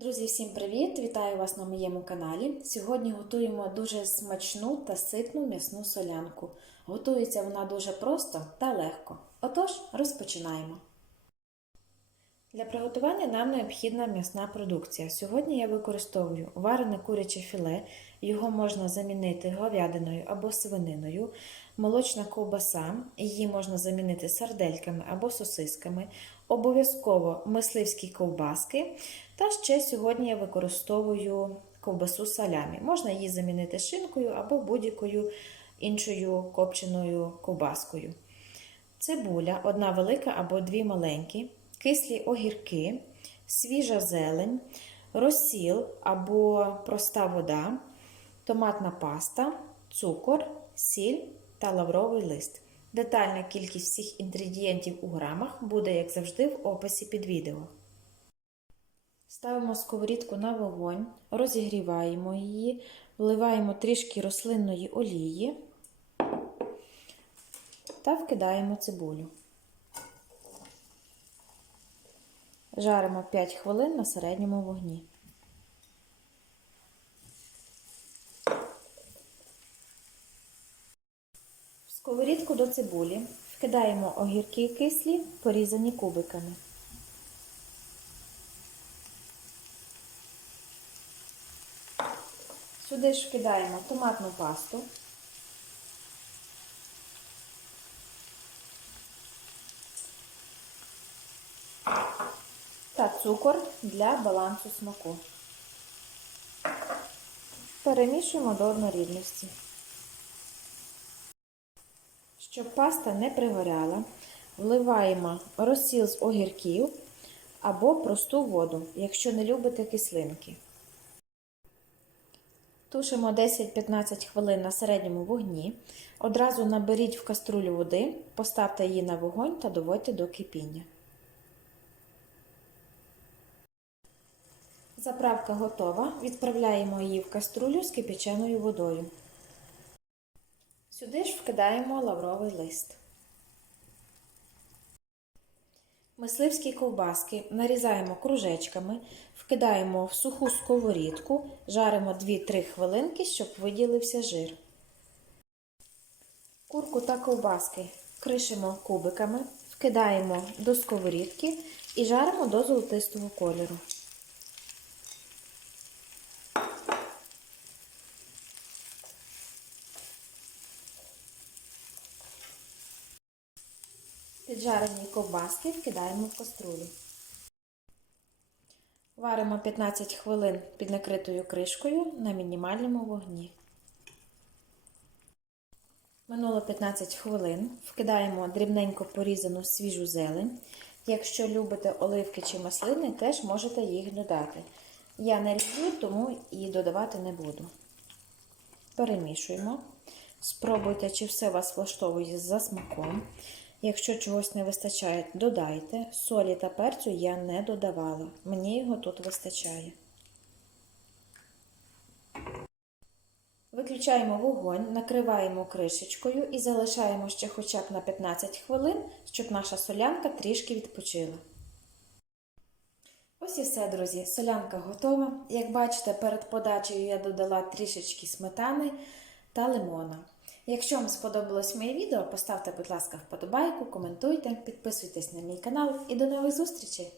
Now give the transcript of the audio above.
Друзі, всім привіт! Вітаю вас на моєму каналі. Сьогодні готуємо дуже смачну та ситну м'ясну солянку. Готується вона дуже просто та легко. Отож, розпочинаємо. Для приготування нам необхідна м'ясна продукція. Сьогодні я використовую варене куряче філе, його можна замінити говядиною або свининою, молочна ковбаса, її можна замінити сардельками або сосисками, обов'язково мисливські ковбаски. Та ще сьогодні я використовую ковбасу салямі. Можна її замінити шинкою або будь-якою іншою копченою ковбаскою. Цибуля, одна велика або дві маленькі, кислі огірки, свіжа зелень, розсіл або проста вода, томатна паста, цукор, сіль та лавровий лист. Детальна кількість всіх інгредієнтів у грамах буде, як завжди, в описі під відео. Ставимо сковорідку на вогонь, розігріваємо її, вливаємо трішки рослинної олії та вкидаємо цибулю. Жаримо 5 хвилин на середньому вогні. Сковорідку до цибулі вкидаємо огірки кислі, порізані кубиками. Сюди ж вкидаємо томатну пасту. Та цукор для балансу смаку. Перемішуємо до однорідності. Щоб паста не пригоряла, вливаємо розсіл з огірків або просту воду, якщо не любите кислинки. Тушимо 10-15 хвилин на середньому вогні. Одразу наберіть в каструлю води, поставте її на вогонь та доводьте до кипіння. Заправка готова. Відправляємо її в каструлю з кипяченою водою. Сюди ж вкидаємо лавровий лист. Мисливські ковбаски нарізаємо кружечками, вкидаємо в суху сковорідку, жаримо 2-3 хвилинки, щоб виділився жир. Курку та ковбаски кришимо кубиками, вкидаємо до сковорідки і жаримо до золотистого кольору. Піджарені ковбаски вкидаємо в каструлю. Варимо 15 хвилин під накритою кришкою на мінімальному вогні. Минуло 15 хвилин. Вкидаємо дрібненько порізану свіжу зелень. Якщо любите оливки чи маслини, теж можете їх додати. Я не люблю, тому і додавати не буду. Перемішуємо. Спробуйте, чи все вас влаштовує за смаком. Якщо чогось не вистачає, додайте. Солі та перцю я не додавала. Мені його тут вистачає. Виключаємо вогонь, накриваємо кришечкою і залишаємо ще хоча б на 15 хвилин, щоб наша солянка трішки відпочила. Ось і все, друзі. Солянка готова. Як бачите, перед подачею я додала трішечки сметани та лимона. Якщо вам сподобалось моє відео, поставте, будь ласка, вподобайку, коментуйте, підписуйтесь на мій канал і до нових зустрічей!